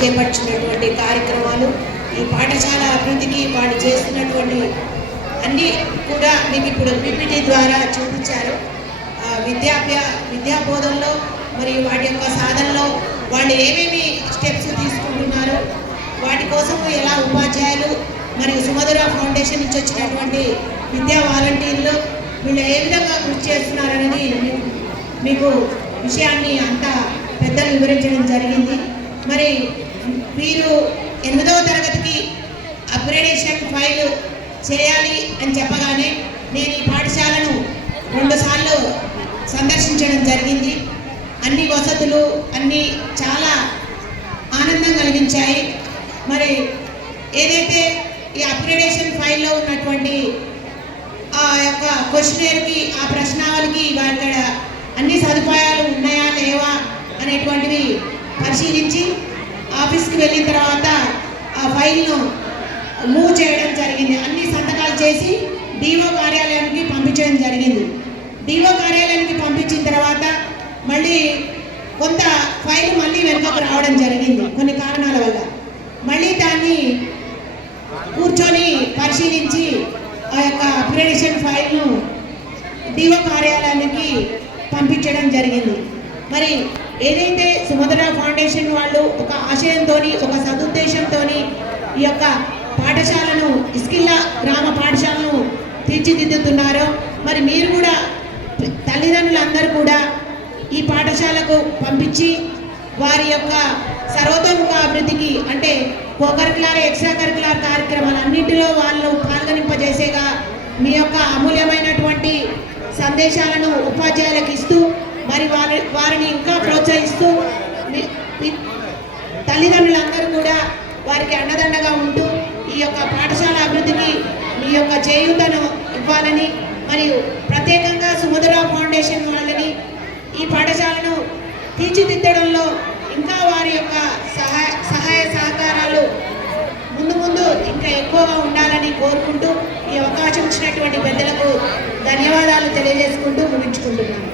చేపట్టినటువంటి కార్యక్రమాలు, ఈ పాఠశాల అభివృద్ధికి వాళ్ళు చేస్తున్నటువంటి అన్నీ కూడా మీకు ఇప్పుడు పీపీటీ ద్వారా చూపించారు. విద్యాబోధనలో మరియు వాటి యొక్క సాధనలో వాళ్ళు ఏమేమి స్టెప్స్ తీసుకుంటున్నారు, వాటి కోసం ఎలా ఉపాధ్యాయులు మరియు సుమధుర ఫౌండేషన్ నుంచి వచ్చినటువంటి విద్యా వాలంటీర్లు వీళ్ళు ఏ విధంగా కృషి చేస్తున్నారనేది మీకు విషయాన్ని అంతా పెద్దలు వివరించడం జరిగింది. మరి మీరు 8వ తరగతికి అప్గ్రేడేషన్ ఫైల్ చేయాలి అని చెప్పగానే నేను ఈ పాఠశాలను 2 సార్లు సందర్శించడం జరిగింది. అన్ని వసతులు అన్నీ చాలా ఆనందం కలిగించాయి. మరి ఏదైతే ఈ అప్గ్రేడేషన్ ఫైల్లో ఉన్నటువంటి ఆ యొక్క క్వశ్చనర్కి, ఆ ప్రశ్నావళికి ఇక్కడ అన్ని సదుపాయాలు ఉన్నాయా లేవా అనేటువంటివి పరిశీలించి ఆఫీస్కి వెళ్ళిన తర్వాత ఆ ఫైల్ను మూవ్ చేయడం జరిగింది. అన్ని సంతకాలు చేసి డిఓ కార్యాలయానికి పంపించడం జరిగింది. డిఓ కార్యాలయానికి పంపించిన తర్వాత మళ్ళీ కొంత ఫైల్ మళ్ళీ వెనుకకు రావడం జరిగింది కొన్ని కారణాల వల్ల. మళ్ళీ దాన్ని కూర్చొని పరిశీలించి ఆ యొక్క అప్గ్రేడేషన్ ఫైల్ను డిఓ కార్యాలయానికి పంపించడం జరిగింది. మరి ఏదైతే సుమధుర ఫౌండేషన్ వాళ్ళు ఒక ఆశయంతో, ఒక సదుద్దేశంతో ఈ యొక్క పాఠశాలను, ఇస్కిల్లా గ్రామ పాఠశాలను తీర్చిదిద్దుతున్నారో, మరి మీరు కూడా తల్లిదండ్రులందరూ కూడా ఈ పాఠశాలకు పంపించి వారి యొక్క సర్వతోముఖ అభివృద్ధికి, అంటే కోకరికులర్, ఎక్స్ట్రా కరికులర్ కార్యక్రమాలన్నింటిలో వాళ్ళు పాల్గొనింపజేసేగా మీ యొక్క అమూల్యమైనటువంటి సందేశాలను ఉపాధ్యాయులకు ఇస్తూ, మరి వారిని ఇంకా ప్రోత్సహిస్తూ తల్లిదండ్రులందరూ కూడా వారికి అండదండగా ఉంటూ ఈ యొక్క పాఠశాల అభివృద్ధికి మీ యొక్క చేయూతను ఇవ్వాలని, మరియు ప్రత్యేకంగా సుమధుర ఫౌండేషన్ వాళ్ళని ఈ పాఠశాలను తీర్చిదిద్దడంలో ఇంకా వారి యొక్క సహాయ సహకారాలు ముందు ఇంకా ఎక్కువగా ఉండాలని కోరుకుంటూ ఈ అవకాశం ఇచ్చినటువంటి పెద్దలకు ధన్యవాదాలు తెలియజేసుకుంటూ ముగించుకుంటున్నాను.